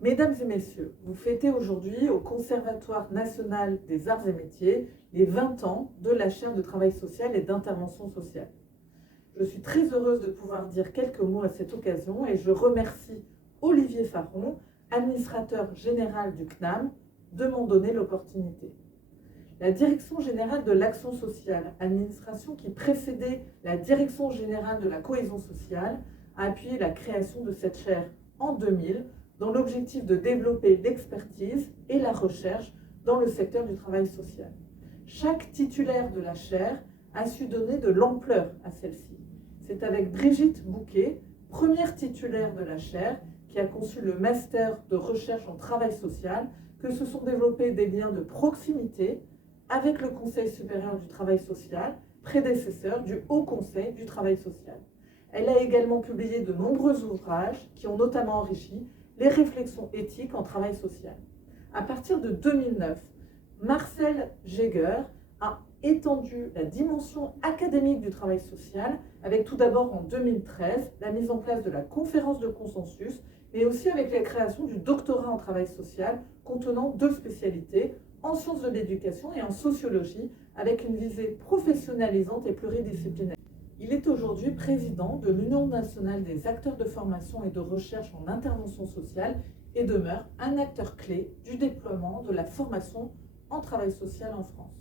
Mesdames et messieurs, vous fêtez aujourd'hui au Conservatoire national des arts et métiers les 20 ans de la chaire de travail social et d'intervention sociale. Je suis très heureuse de pouvoir dire quelques mots à cette occasion et je remercie Olivier Faron, administrateur général du CNAM, de m'en donner l'opportunité. La Direction générale de l'action sociale, administration qui précédait la Direction générale de la cohésion sociale, a appuyé la création de cette chaire en 2000 dans l'objectif de développer l'expertise et la recherche dans le secteur du travail social. Chaque titulaire de la chaire a su donner de l'ampleur à celle-ci. C'est avec Brigitte Bouquet, première titulaire de la chaire, qui a conçu le master de recherche en travail social, que se sont développés des liens de proximité avec le Conseil supérieur du travail social, prédécesseur du Haut Conseil du travail social. Elle a également publié de nombreux ouvrages qui ont notamment enrichi les réflexions éthiques en travail social. À partir de 2009, Marcel Jäger a étendu la dimension académique du travail social avec tout d'abord en 2013 la mise en place de la conférence de consensus, mais aussi avec la création du doctorat en travail social contenant 2 spécialités, en sciences de l'éducation et en sociologie, avec une visée professionnalisante et pluridisciplinaire. Il est aujourd'hui président de l'Union nationale des acteurs de formation et de recherche en intervention sociale et demeure un acteur clé du déploiement de la formation en travail social en France.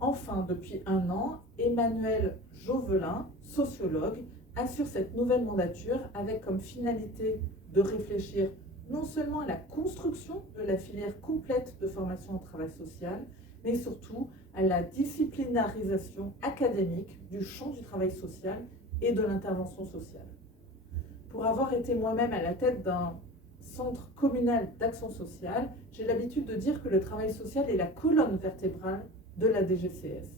Enfin, depuis 1 an, Emmanuel Jovelin, sociologue, assure cette nouvelle mandature avec comme finalité de réfléchir non seulement à la construction de la filière complète de formation en travail social, mais surtout à la disciplinarisation académique du champ du travail social et de l'intervention sociale. Pour avoir été moi-même à la tête d'un centre communal d'action sociale, j'ai l'habitude de dire que le travail social est la colonne vertébrale de la DGCS.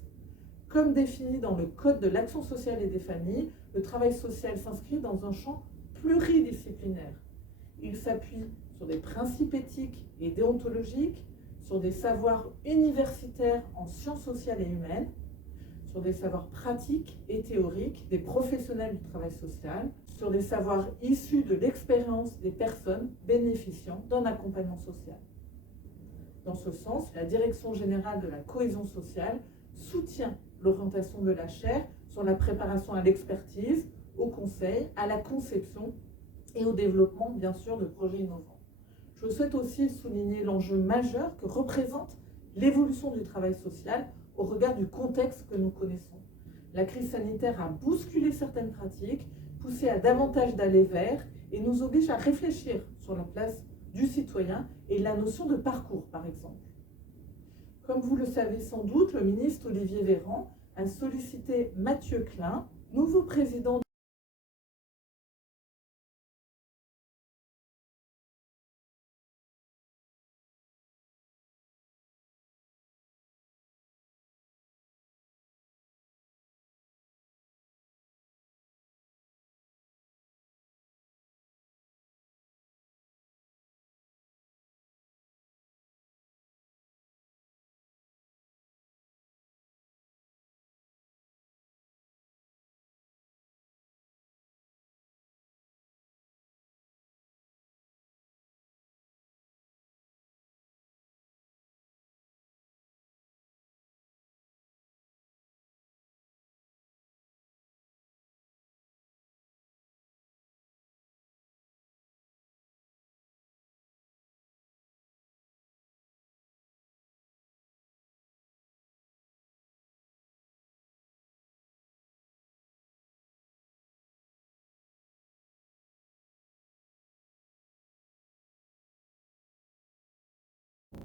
Comme défini dans le Code de l'action sociale et des familles, le travail social s'inscrit dans un champ pluridisciplinaire. Il s'appuie sur des principes éthiques et déontologiques, sur des savoirs universitaires en sciences sociales et humaines, sur des savoirs pratiques et théoriques des professionnels du travail social, sur des savoirs issus de l'expérience des personnes bénéficiant d'un accompagnement social. Dans ce sens, la Direction générale de la cohésion sociale soutient l'orientation de la chaire sur la préparation à l'expertise, au conseil, à la conception et au développement, bien sûr, de projets innovants. Je souhaite aussi souligner l'enjeu majeur que représente l'évolution du travail social au regard du contexte que nous connaissons. La crise sanitaire a bousculé certaines pratiques, poussé à davantage d'aller vers et nous oblige à réfléchir sur la place du citoyen et la notion de parcours, par exemple. Comme vous le savez sans doute, le ministre Olivier Véran a sollicité Mathieu Klein, nouveau président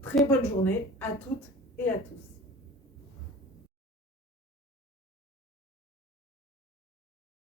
Très bonne journée à toutes et à tous.